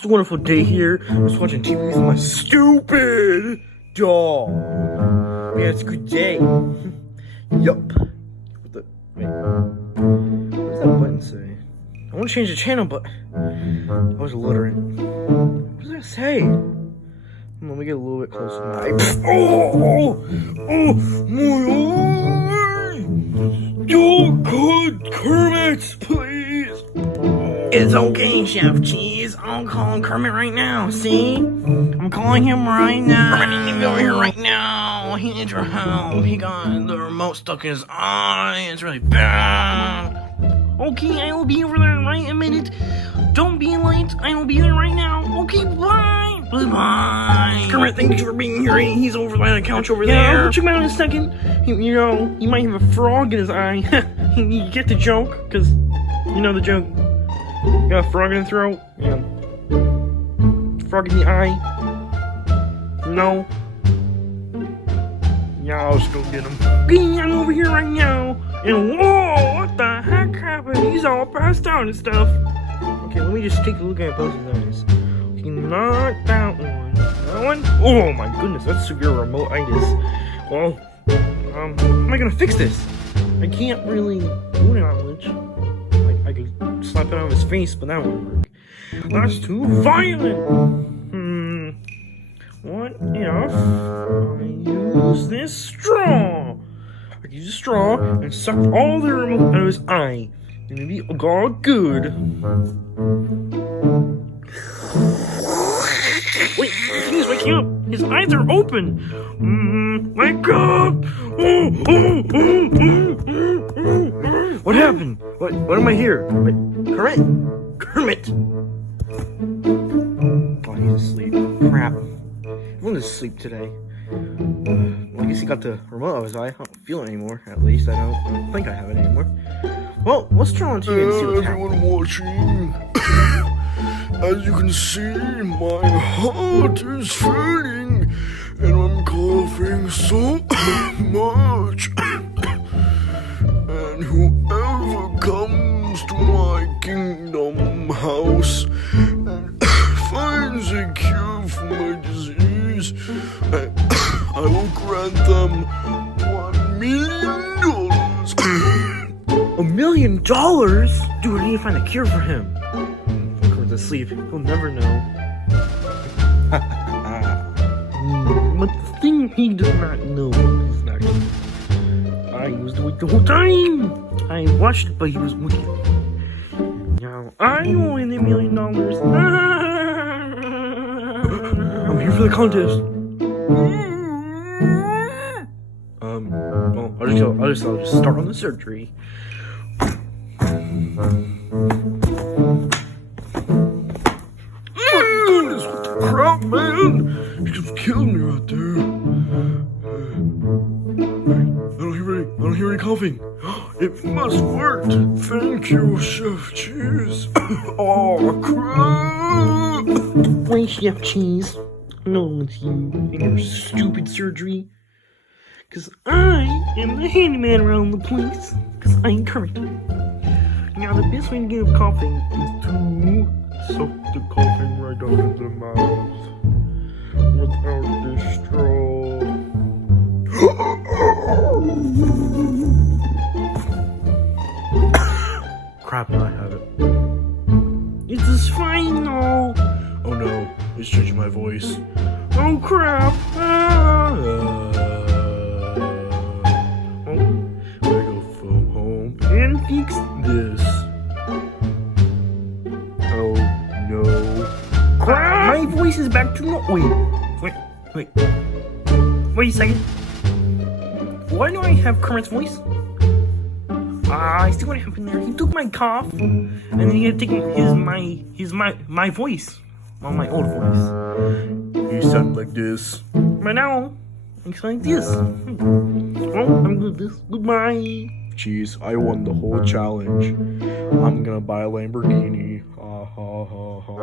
It's a wonderful day here. I was watching TV with my stupid dog. Man, it's a good day. Yup. Wait. What does that button say? I want to change the channel, but I was illiterate. What does that say? Let me get a little bit closer. Oh, good Kermit, please. It's okay, Chef Cheese. I'll call Kermit right now. See? I'm calling him right now. Kermit, he's over here right now. He needs your help. He got the remote stuck in his eye. It's really bad. Okay, I will be over there right in a minute. Don't be late. I will be there right now. Okay, bye. Bye. Kermit, thank you for being here. He's over by the couch over there. I'll check him out in a second. He might have a frog in his eye. You get the joke? Because, you know the joke. Got a frog in the throat. Yeah. Frog in the eye. No. Yeah, I'll just go get him. I'm over here right now. And whoa, what the heck happened? He's all passed out and stuff. Okay, let me just take a look at both of those. Okay, not that one. That one? Oh my goodness, that's severe remote-itis. Well, how am I gonna fix this? I can't really do it on much. I could slap it on his face, but that won't work. That's too violent! What if I use this straw? I can use a straw and suck all the remote out of his eye. And it'll be all good. Wait, he's waking up. His eyes are open. Wake up! What happened? What am I here? Wait, Kermit! Oh, he's asleep. Crap. Everyone's asleep today. Well, I guess he got the remote out of his eye. I don't feel it anymore. At least I don't think I have it anymore. Well, let's turn on TV and see what's happening. Everyone watching. As you can see, my heart is failing, and I'm coughing so much. And whoever comes to my kingdom house and finds a cure for my disease, I will grant them $1 million. $1 million? Dude, I need to find a cure for him. Kermit's asleep. He'll never know. But the thing he does not know is that I was awake the whole time. I watched it, but he was wicked. Now I win $1 million. I'm here for the contest. Well, I'll just start on the surgery. Goodness, what the crap, man? You just killed me right there. I don't hear any coughing. It must work. Thank you, Chef Cheese. Oh, crap. Wait, Chef Cheese. No, it's you and your stupid surgery. Cause I am the handyman around the place. Cause I'm Kermit. Now the best way to get him coughing is to suck the coughing right out of the mouth without the straw. Crap, now I have it. Is this fine now? Oh no, it's changing my voice. Oh crap! I go from home And fix this. Oh no. Crap! My voice is back to no. Wait a second. Why do I have Kermit's voice? I see what happened there. He took my cough, and then he had taken my voice. Well, my old voice. You sound like this. But now, it's like this. Well, I'm good this. Goodbye. Cheese, I won the whole challenge. I'm gonna buy a Lamborghini. Ha ha ha ha.